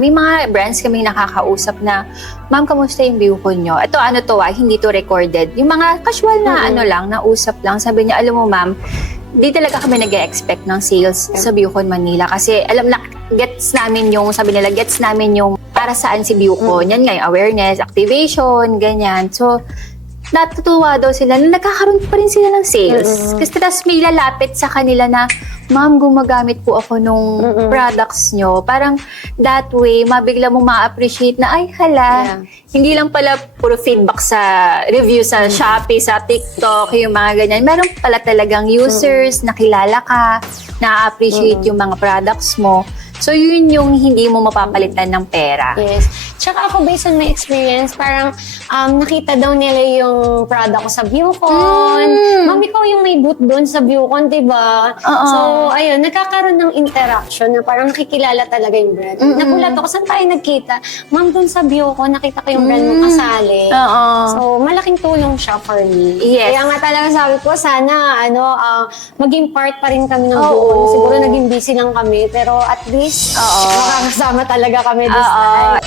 May mga brands kaming nakakausap na, ma'am, kamusta yung Viewcon nyo? Ito, hindi to recorded. Yung mga casual na na usap lang. Sabi niya, alam mo ma'am, di talaga kami nag-expect ng sales sa Viewcon Manila. Kasi gets namin yung para saan si Viewcon. Yan nga, yung awareness, activation, ganyan. So, natutuwa daw sila na nagkakaroon pa rin sila ng sales. Kasi tapos may lalapit sa kanila na, ma'am, gumagamit po ako nung products nyo. Parang that way, mabigla mong ma-appreciate na, ay hala, hindi lang pala puro feedback sa review sa Shopee, sa TikTok, yung mga ganyan. Meron pala talagang users, nakilala ka, na-appreciate yung mga products mo. So, yun yung hindi mo mapapalitan ng pera. Yes. Tsaka ako, based on my experience, parang nakita daw nila yung product ko sa Viewcon. Ma'am, ikaw yung may booth doon sa Viewcon, diba? So, ayun, nagkakaroon ng interaction na parang nakikilala talaga yung brand. Nagulat ako, saan tayo nagkita? Ma'am, doon sa Viewcon, nakita ko yung brand mo kasali. So, malaking tulong siya for me. Yes. Kaya nga talaga sabi ko, sana, maging part pa rin kami ng Viewcon. Siguro naging busy lang kami, pero at least, makakasama talaga kami this time.